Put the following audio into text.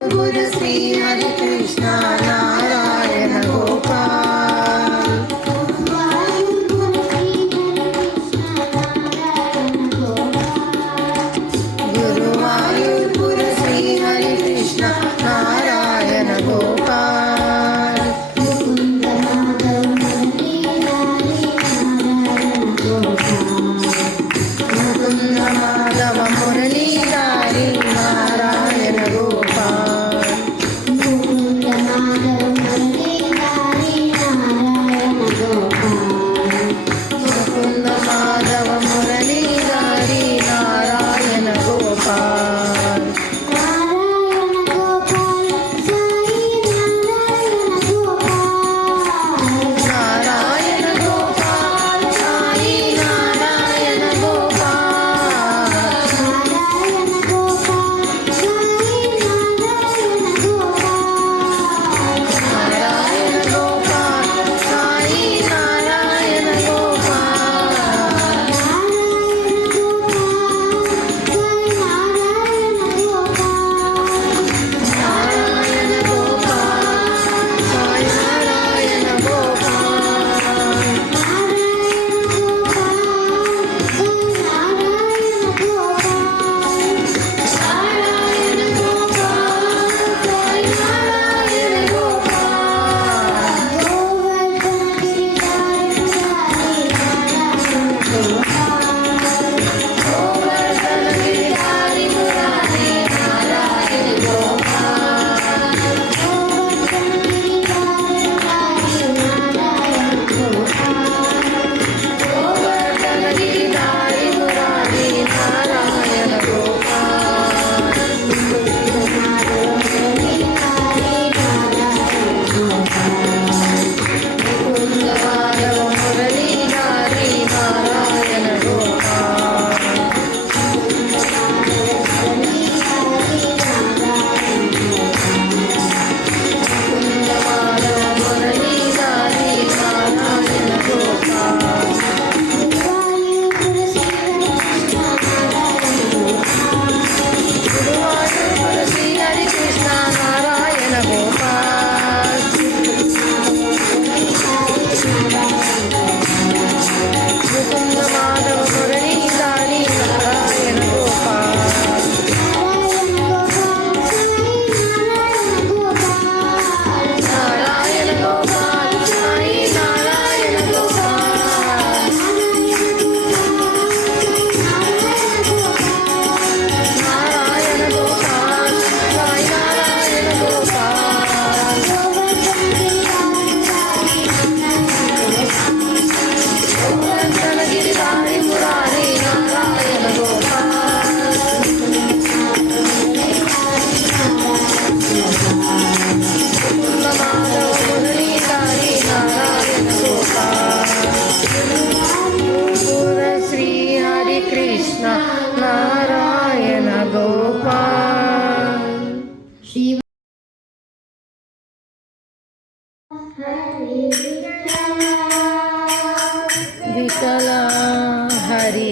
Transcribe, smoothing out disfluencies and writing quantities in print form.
Guru Shri Hari Krishna Narayan Gopal. Guruvayur Shri Hari Krishna Narayan Gopal. Mukund Madhav मुरलीधारी Narayan Gopal. Mukund Madhav मुरलीधारी Narayan Gopal. Mukund Madhav मुरलीधारी Narayan Gopal. Narayan Gopal Sai Narayan Gopal. Narayan Gopal Sai Narayan Gopal. Narayan Gopal Sai Narayan Gopal. Narayan Gopal Sai Narayan Gopal. Narayan Gopal Sai Narayan Gopal. Narayan Gopal Sai Narayan Gopal. Govardhan Giridhari Murari Narayan Gopal. Govardhan Giridhari Narayan Gopal. Govardhan Giridhari Murari Narayan Gopal. Mukund Madhav मुरलीधारी Narayan Gopal. Mukund Madhav मुरलीधारी Narayan Gopal. Guruvayur Shri Hari Krishna Narayan Gopal. Mukund Madhav मुरलीधारी Narayan Gopal. Narayan Gopal Sai Narayan Gopal. Narayan Gopal Sai Narayan Gopal. Govardhan Giridhari Murari Narayan Gopal. Mukund Madhav मुरलीधारी Narayan Gopal. Guru Shri Hari Krishna Narayan Gopal. Shri Vitthala Hari